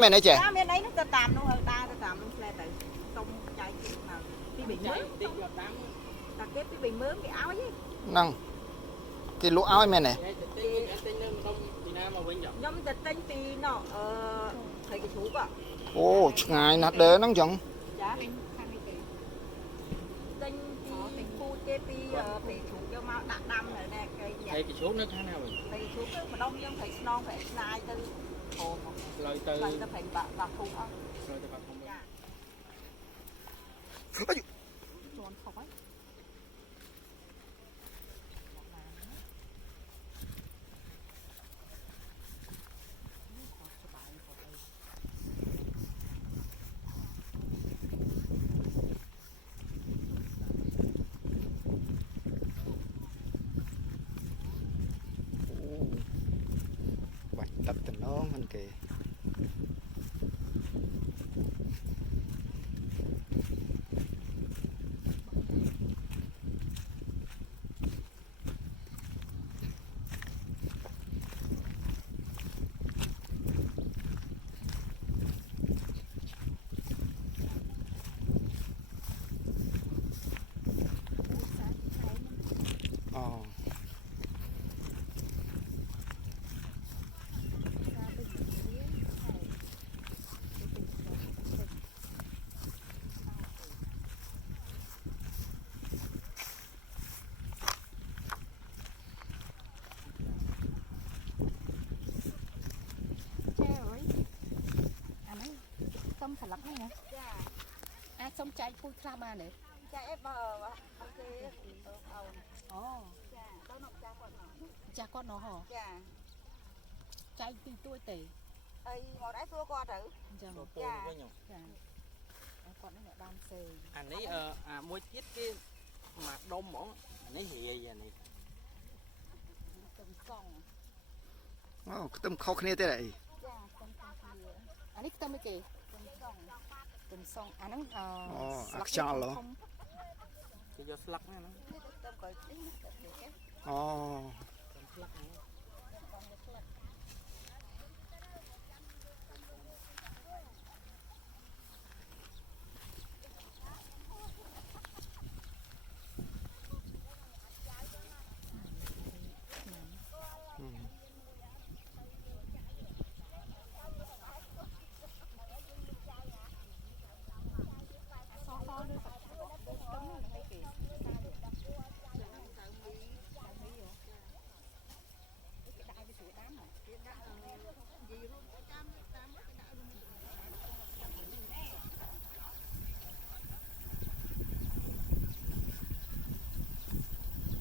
mẹ này trẻ miền đấy nó ta tạm luôn rồi ta tạm luôn xe tự tông chạy nào đi bị mướn ta kết đi bị mướn cái áo chứ năng cái lũ áo mẹ này nhóm ta tên tì nó thầy cái chú ạ ô ngày nát đế năng chẳng tên tì phu tê tì bị chú cho mau đặt đâm này nè thầy cái số nó thế nào vậy? thầy chú mà đông giống thầy non phải lai tư lời từ ta phải bạc thu không lời từ bạc không trốn khói bạch tập tình nó mình kì xong thằng lắc này ai xong chạy pui ra mà này chạy bờ cha con nó hả chạy từ tôi tỉ ngồi đá xua qua thử con nó đam xề anh ấy mua chiếc cái mặt đông mỏ anh ấy gì vậy này tâm khó khăn thế này anh ấy tâm cái kì tôm song anh ấy ác chả lo cái do slug này nó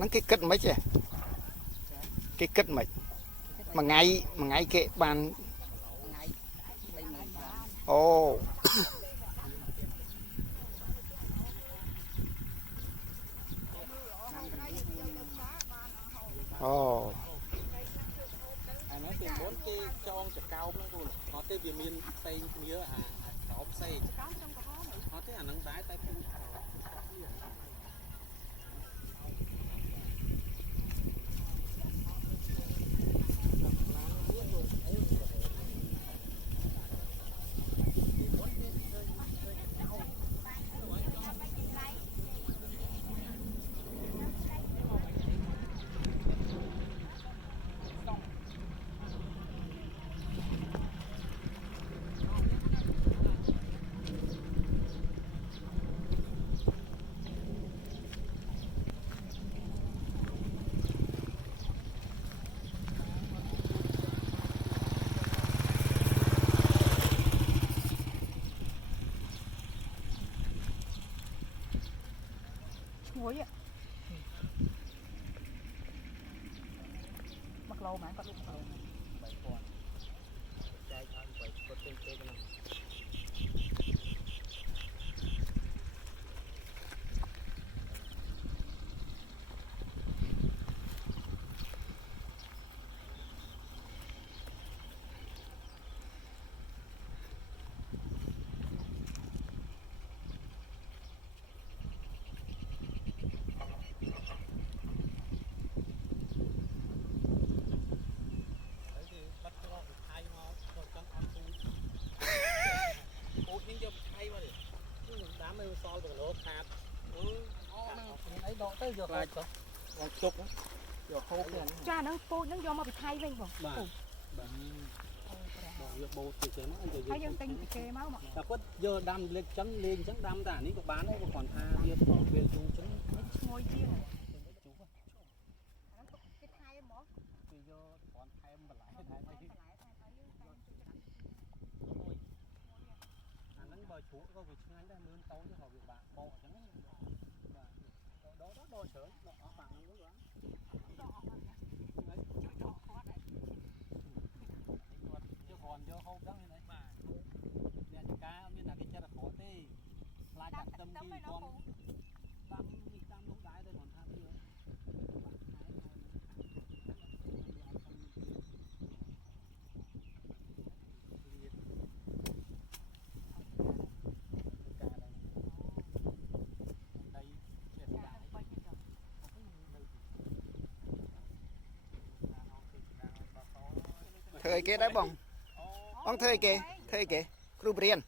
nó cái cất mấy chứ cái cất mấy mà ngay cái bàn ô ô anh nói tìm bốn cái cho ông chặt cao lắm luôn họ tới vì miền tây nhớ có xây họ thấy nắng đái tay muối ạ mặc lầu mà có lúc lầu សល់ទៅលោកខាតអីដកទៅយកខ្លាចទៅបងជប់យកហូបទៅ ចាហ្នឹងពូជហ្នឹងយកមកពីថៃវិញបង បាទបាទយកបោតទៅចឹងហ្នឹង ហើយយើងទិញពីគេមក តែគាត់យកដាំលេខចឹងលេងចឹងដាំតែអានេះក៏បានដែរគាត់គ្រាន់ថាវាផងវាជូរចឹង ឈ្ងុយជាង ជូរ ហ្នឹងទុកពីថៃហ្មង គេយកគ្រាន់ថែមបន្លែថែមអី បន្លែថៃយើងតែជួយដាក់ អាហ្នឹងបើជ្រក់ក៏វាឆ្ងាញ់ដែរមើលតូនទៅក៏វាបាក់បោកចឹងបាទដកច្រើនដកអស់បាក់ហ្នឹងទៅបាទ ដកអស់ហ្នឹងជួយដកគាត់ដែរ គាត់យកគ្រាន់យកហូបចឹងហ្នឹងបាទអ្នកចការមានតែគេចិត្តអក្រក់ទេខ្លាចដាក់ខ្ទឹមពីគាត់ដាំនេះដាំនោះដែរទៅគាត់ថាវាបាក់ខែធ្វើអីគេដែរបងបងធ្វើអីគេគ្រូបរៀន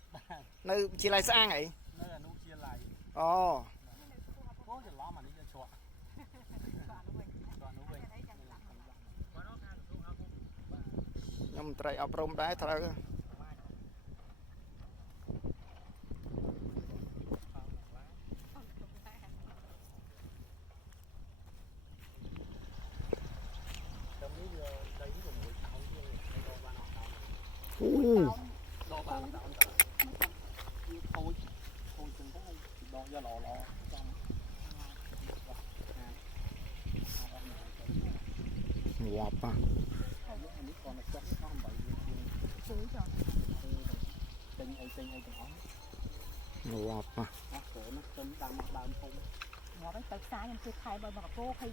នៅជាឡៃស្អាងអី នៅអនុជាឡៃ អូ អូច្រឡំអានេះយកជ្រក់ បាទនោះវិញ ជ្រក់នោះវិញ អីចាំដាក់មក បាទអត់ខាងគ្រូអត់បាទ ខ្ញុំត្រីអប់រំដែរត្រូវ តំនេះវាដី6តោនជាងដកបានអត់តោន អូ ដកបានតោនតោនវាខូចចឹងទៅដកយកល្អចំ ងាប់ហ่ะ អានេះcòn là chắc không phảiជួយចុះ tinh aiទាំងអស់ ងាប់ហ่ะ អស់ព្រោះនោះខ្ញុំដាំមកដើមធំ ងាប់ទៅផ្សារខ្ញុំជួយថៃបើមកកពោឃើញ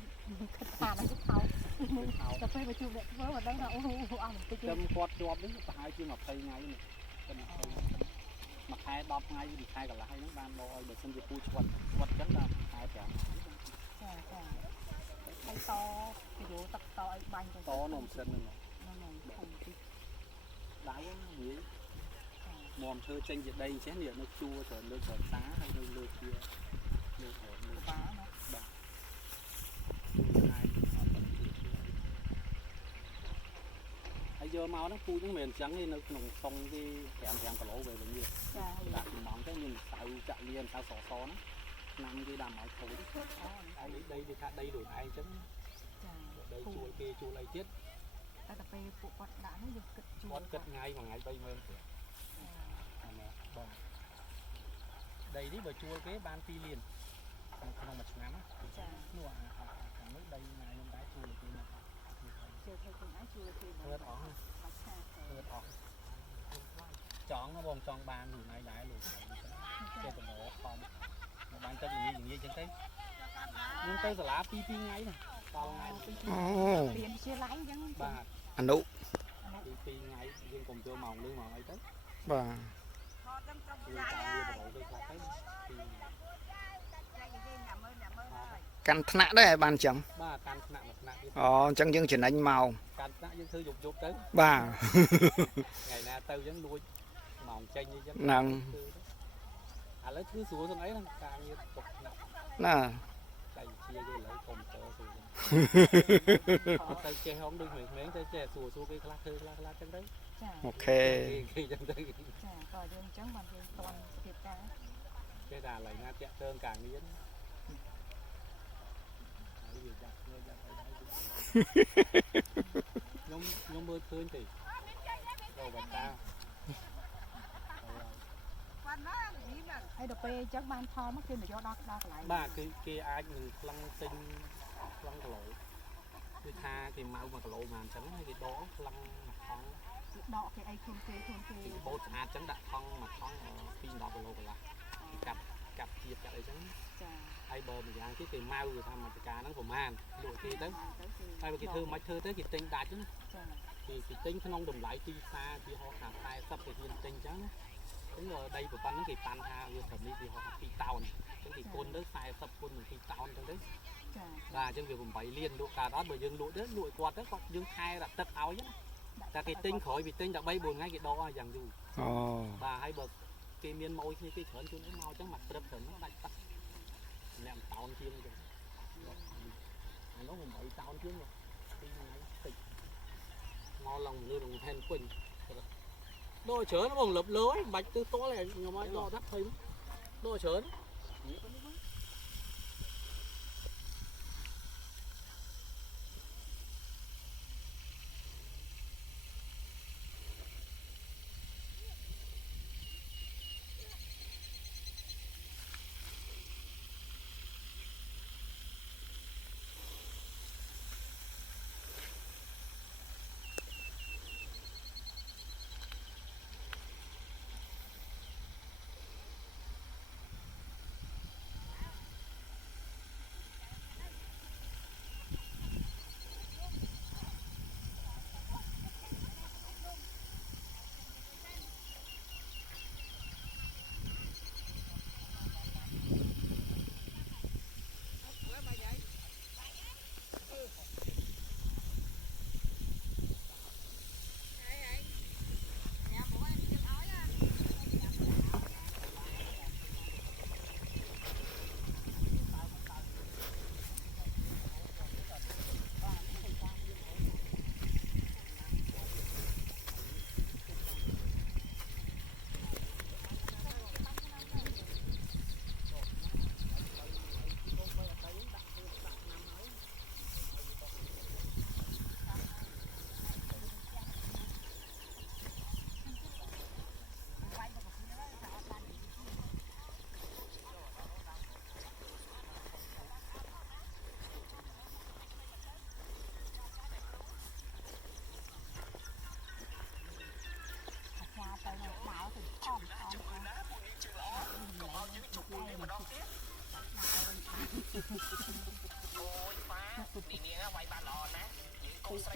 គិតថាហ្នឹងថោតែពេលមកជួបអ្នកធ្វើមិនដឹងថាអូអស់បន្តិច ខ្ញុំគាត់ជាប់នេះប្រហែលជា20ថ្ងៃនេះតែ20មួយខែ10ថ្ងៃមួយខែកន្លះហ្នឹងបានដកឲ្យបើសិនជាពូឆ្វាត់ចឹងដល់ខែ5 ចាចាហើយតពីយោទឹកតឲ្យបាញ់ទៅ តនំសិនហ្នឹង ហ្នឹងធំតិច ដៅនិយាយមុំធ្វើចេញជាដីចេះនេះនៅជួច្រើនលើកច្រើនតាហើយនៅលើជាលើហូតលើ បាណា បាទហើយយកមកហ្នឹងពូហ្នឹងមិនមែនអញ្ចឹងទេនៅក្នុងសុងគេ5 គីឡូទៅវិញ ចា ដាក់ចំំទៅមានសៅចាក់លៀនសៅសសណាឆ្នាំគេដាក់មកខូចហើយដីគេថាដីខ្លួនឯងអញ្ចឹង ចា ដីជួលគេជួលអីទៀត តែពេលពួកគាត់ដាក់នេះយើងគិតជួ គាត់គិតថ្ងៃមួយថ្ងៃ30000ទៀតអានេះបងដីនេះបើជួលគេបាន2លានក្នុងមួយឆ្នាំ ចា នោះខាងនោះដីណាខ្ញុំដែរជួលគេណា ជួយធ្វើខ្លួនឯងជួយគេ ធ្វើអស់ បាច់ឆា ធ្វើអស់ចង់បងចង់បានខ្លួនឯងដែរលោកគេតំណខំមកបានទៅនិយាយអញ្ចឹងទៅខ្ញុំទៅសាលា2ថ្ងៃណាដល់ថ្ងៃទី អូ រៀនជាឡៃអញ្ចឹង បាទ អនុ 2ថ្ងៃយើងកុំចូលម៉ោងលឺម៉ោងអីទៅ បាទ ថតទាំងចំ គឺ ចាយ តាម ហើ វា យ ទៅខ្លះទៅ ចាយនិយាយញ៉ាំមើលហើយ កាន់ថ្នាក់ដែរឲ្យបានចឹង បាទតាមថ្នាក់មួយថ្នាក់ទៀត អូអញ្ចឹងយើងចំណេញមក តាមថ្នាក់យើងធ្វើយប់ទៅ បាទ ថ្ងៃណាទៅអញ្ចឹងលួចម៉ោងចេញអញ្ចឹង ហ្នឹង ឥឡូវធ្វើស្រួលស្អីហ្នឹងការងារទុកថ្នាក់ ណា តែជាគេឥឡូវកុំព្យូទ័រស្រួលទៅចេះហងដូចក្មេងៗទៅចេះស្រួលគេខ្លះធ្វើខ្លះចឹងទៅ ចា អូខេ គេចឹងទៅ ចាក៏យើងអញ្ចឹងបានយើងតន់សភាពការ គេថាឥឡូវណាតាក់ទងការងារហើយវាដាក់គ្នាដាក់អីដែរខ្ញុំមើលឃើញទេអូបាតា បានណានេះណាហើយដល់ពេលអញ្ចឹងបានផលមកគេមកយកដល់កន្លែង បាទគឺគេអាចនឹងខ្លឹងទិញខ្លឹងគីឡូគឺថាគេមក1គីឡូមកអញ្ចឹងហើយគេដកខ្លឹងមួយថង ដកគេអីខ្លួនគេ គេបោតស្អាតអញ្ចឹងដាក់ថងមួយថង2 10គីឡូកន្លះកាប់ជាតិកាត់អីចឹង ចា ហើយបើម្យ៉ាងទៀតគេម៉ៅគេថាមកការហ្នឹងប្រហែលលក់គេទៅហើយបើគេធ្វើមិនធ្វើទៅគេទិញដាច់ណា ចា គេទិញក្នុងតម្លៃទីផ្សារពីហោថា40គេហ៊ានទិញអញ្ចឹងណាអញ្ចឹងដីប្រព័ន្ធហ្នឹងគេប៉ាន់ថាវាត្រឹមនេះពីហោថា2តោនអញ្ចឹងគេគុណទៅ40គុណនឹង2តោនអញ្ចឹងទៅ ចា បាទអញ្ចឹងវា8លានលក់កើតអត់បើយើងលក់ទៅលក់ឲ្យគាត់ទៅគាត់យើងខែដាក់ទឹកឲ្យណាតែគេទិញក្រោយវាទិញតែ3 4ថ្ងៃគេដកឲ្យយ៉ាងយូរ អូ បាទហើយបើ គេមានម៉ួយគ្នាគេច្រើនខ្លួនឯងមកអញ្ចឹងមកព្រឹបច្រើនដាច់តាក់អ្នកតោនជាងទៅអានោះ8តោនជាងពីថ្ងៃតិចមកឡងលឿនផែនពេញដល់ច្រើនបងលឹបលើហើយបាច់ទៅតល់ខ្ញុំឲ្យដល់ដាក់ភ័យដល់ច្រើន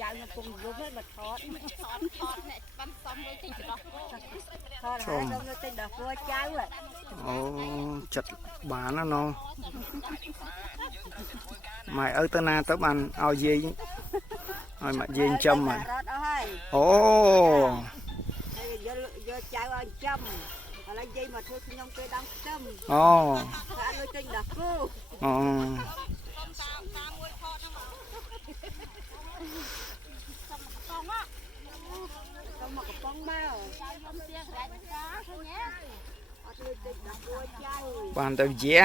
ចៅនៅពងយប់ហ្នឹងមកថតអ្នកបានសំលុយទិញទៅដោះថតហើយទៅទិញដោះគួរចៅអូចិត្តបានណាណងម៉ែឪទៅណាទៅបានឲ្យយាយឲ្យមកយាយចំហ่ะអូយកចៅឲ្យចំឥឡូវយាយមកធ្វើខ្ញុំពេលដើមខ្ទឹមអូអត់លុយទិញដោះគោអូ បានទៅជា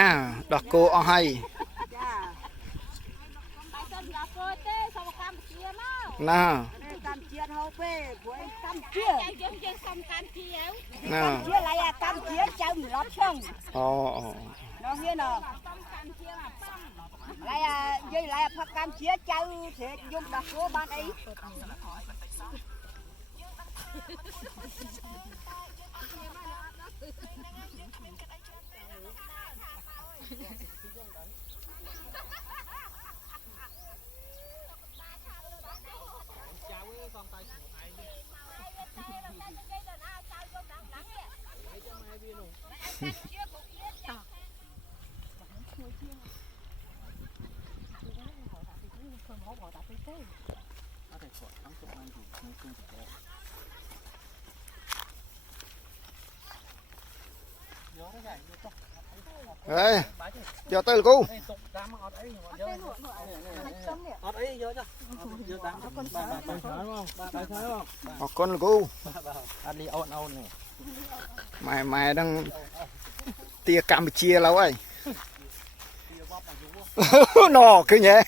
ដោះគោអស់ហើយណាកម្មជាតិហូបទេព្រោះកម្មជាតិយើងសុំកម្មជាតិណាជាឡៃអាកម្មជាតិចៅម្លប់ឆ្លងអូនោះនេះណសុំកម្មជាតិអាប៉ំឡៃអាយាយឡៃអាផឹកកម្មជាតិចៅស្រែកយំដោះគោបានអី Ê, cho tới là cô. Con là cô. Mày đang tia Campuchia lâu rồi. Nó cứ nhé.